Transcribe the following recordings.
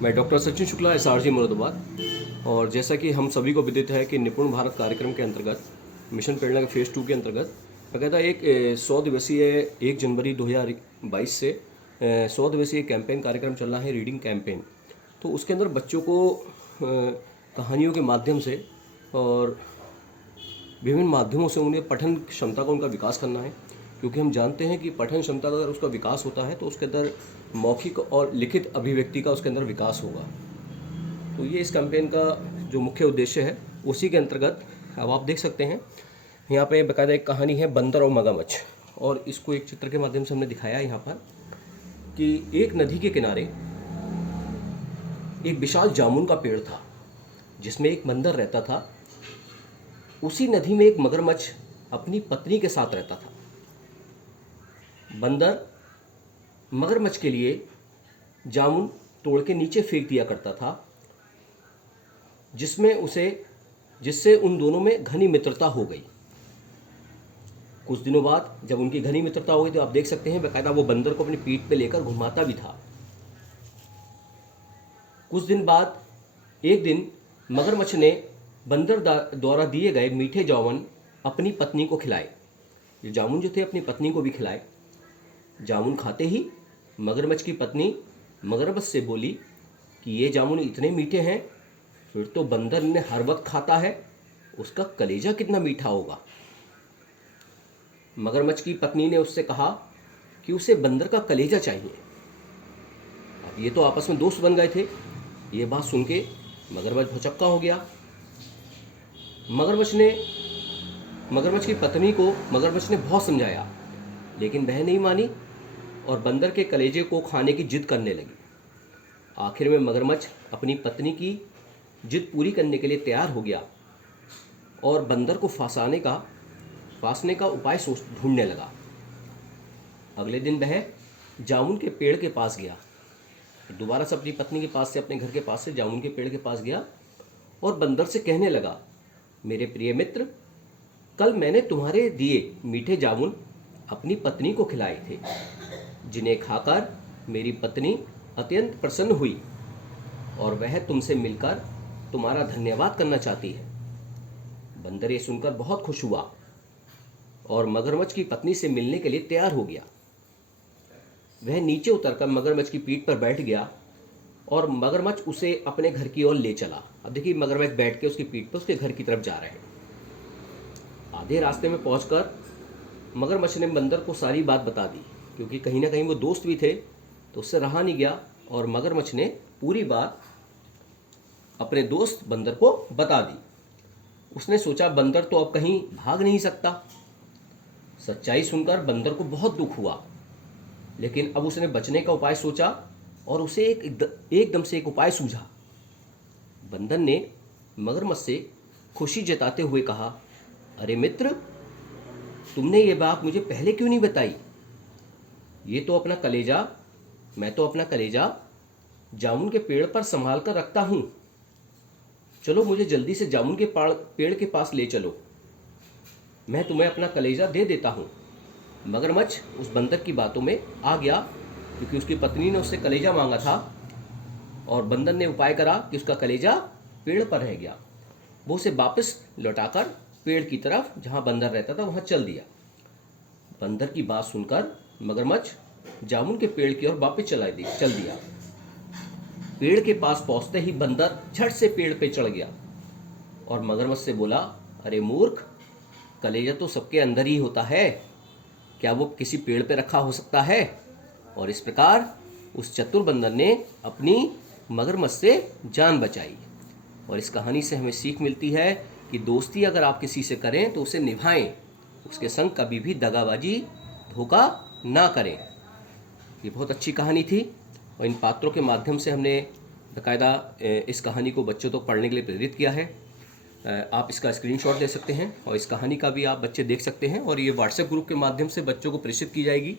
मैं doctor Sachin Shukla, SRG Moradabad. और जैसा कि हम सभी को विदित है कि निपुण भारत कार्यक्रम के अंतर्गत मिशन प्रेरणा के फेज़ 2 के अंतर्गत बकायदा एक 100 दिवसीय 1 जनवरी 2022 से 100 दिवसीय कैंपेन कार्यक्रम चल रहा है, रीडिंग कैंपेन। तो उसके अंदर बच्चों को कहानियों के माध्यम से और विभिन्न माध्यमों से उन्हें पठन क्षमता का उनका विकास करना है, क्योंकि हम जानते हैं कि पठन क्षमता का अगर उसका विकास होता है तो उसके अंदर मौखिक और लिखित अभिव्यक्ति का उसके अंदर विकास होगा। तो ये इस कैंपेन का जो मुख्य उद्देश्य है, उसी के अंतर्गत अब आप देख सकते हैं यहाँ पे बाकायदा एक कहानी है बंदर और मगरमच्छ, और इसको एक चित्र के माध्यम से हमने दिखाया यहाँ पर कि एक नदी के किनारे एक विशाल जामुन का पेड़ था जिसमें एक बंदर रहता था। उसी नदी में एक मगरमच्छ अपनी पत्नी के साथ रहता था। बंदर मगरमच्छ के लिए जामुन तोड़ के नीचे फेंक दिया करता था, जिससे उन दोनों में घनी मित्रता हो गई। कुछ दिनों बाद जब उनकी घनी मित्रता हो गई तो आप देख सकते हैं बाकायदा वो बंदर को अपनी पीठ पे लेकर घुमाता भी था। कुछ दिन बाद एक दिन मगरमच्छ ने बंदर द्वारा दिए गए मीठे जामुन अपनी पत्नी को खिलाए। ये जामुन जो थे अपनी पत्नी को भी खिलाए। जामुन खाते ही मगरमच्छ की पत्नी मगरमच्छ से बोली कि ये जामुन इतने मीठे हैं, फिर तो बंदर ने हर वक्त खाता है, उसका कलेजा कितना मीठा होगा। मगरमच्छ की पत्नी ने उससे कहा कि उसे बंदर का कलेजा चाहिए। अब ये तो आपस में दोस्त बन गए थे। ये बात सुन के मगरमच्छ भौचक्का हो गया। मगरमच्छ की पत्नी को मगरमच्छ ने बहुत समझाया, लेकिन वह नहीं मानी और बंदर के कलेजे को खाने की जिद करने लगी। आखिर में मगरमच्छ अपनी पत्नी की जिद पूरी करने के लिए तैयार हो गया और बंदर को फांसने का उपाय ढूंढने लगा। अगले दिन वह जामुन के पेड़ के पास गया। दोबारा से अपनी पत्नी के पास से, अपने घर के पास से जामुन के पेड़ के पास गया और बंदर से कहने लगा, मेरे प्रिय मित्र, कल मैंने तुम्हारे दिए मीठे जामुन अपनी पत्नी को खिलाए थे, जिन्हें खाकर मेरी पत्नी अत्यंत प्रसन्न हुई और वह तुमसे मिलकर तुम्हारा धन्यवाद करना चाहती है। बंदर ये सुनकर बहुत खुश हुआ और मगरमच्छ की पत्नी से मिलने के लिए तैयार हो गया। वह नीचे उतरकर मगरमच्छ की पीठ पर बैठ गया और मगरमच्छ उसे अपने घर की ओर ले चला। अब देखिए मगरमच्छ बैठ के उसकी पीठ पर उसके घर की तरफ जा रहे हैं। आधे रास्ते में पहुंचकर मगरमच्छ ने बंदर को सारी बात बता दी, क्योंकि कहीं ना कहीं वो दोस्त भी थे, तो उससे रहा नहीं गया और मगरमच्छ ने पूरी बात अपने दोस्त बंदर को बता दी। उसने सोचा बंदर तो अब कहीं भाग नहीं सकता। सच्चाई सुनकर बंदर को बहुत दुख हुआ, लेकिन अब उसने बचने का उपाय सोचा और उसे एकदम से एक उपाय सूझा। बंदर ने मगरमच्छ से खुशी जताते हुए कहा, अरे मित्र, तुमने ये बात मुझे पहले क्यों नहीं बताई? मैं तो अपना कलेजा जामुन के पेड़ पर संभाल कर रखता हूँ। चलो मुझे जल्दी से जामुन के पेड़ के पास ले चलो, मैं तुम्हें अपना कलेजा दे देता हूँ। मगरमच्छ उस बंदर की बातों में आ गया, क्योंकि उसकी पत्नी ने उससे कलेजा मांगा था और बंदर ने उपाय करा कि उसका कलेजा पेड़ पर रह गया। वो उसे वापस लौटाकर पेड़ की तरफ जहाँ बंदर रहता था वहाँ चल दिया। बंदर की बात सुनकर मगरमच्छ जामुन के पेड़ की ओर वापस चल दिया। पेड़ के पास पहुँचते ही बंदर झट से पेड़ पे चढ़ गया और मगरमच्छ से बोला, अरे मूर्ख, कलेजा तो सबके अंदर ही होता है, क्या वो किसी पेड़ पे रखा हो सकता है? और इस प्रकार उस चतुर बंदर ने अपनी मगरमच्छ से जान बचाई। और इस कहानी से हमें सीख मिलती है कि दोस्ती अगर आप किसी से करें तो उसे निभाएं, उसके संग कभी भी दगाबाजी, धोखा ना करें। ये बहुत अच्छी कहानी थी और इन पात्रों के माध्यम से हमने बाकायदा इस कहानी को बच्चों तक पढ़ने के लिए प्रेरित किया है। आप इसका स्क्रीनशॉट ले सकते हैं और इस कहानी का भी आप बच्चे देख सकते हैं, और ये व्हाट्सएप ग्रुप के माध्यम से बच्चों को प्रेषित की जाएगी,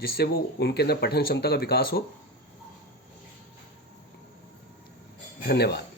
जिससे वो उनके अंदर पठन क्षमता का विकास हो। धन्यवाद।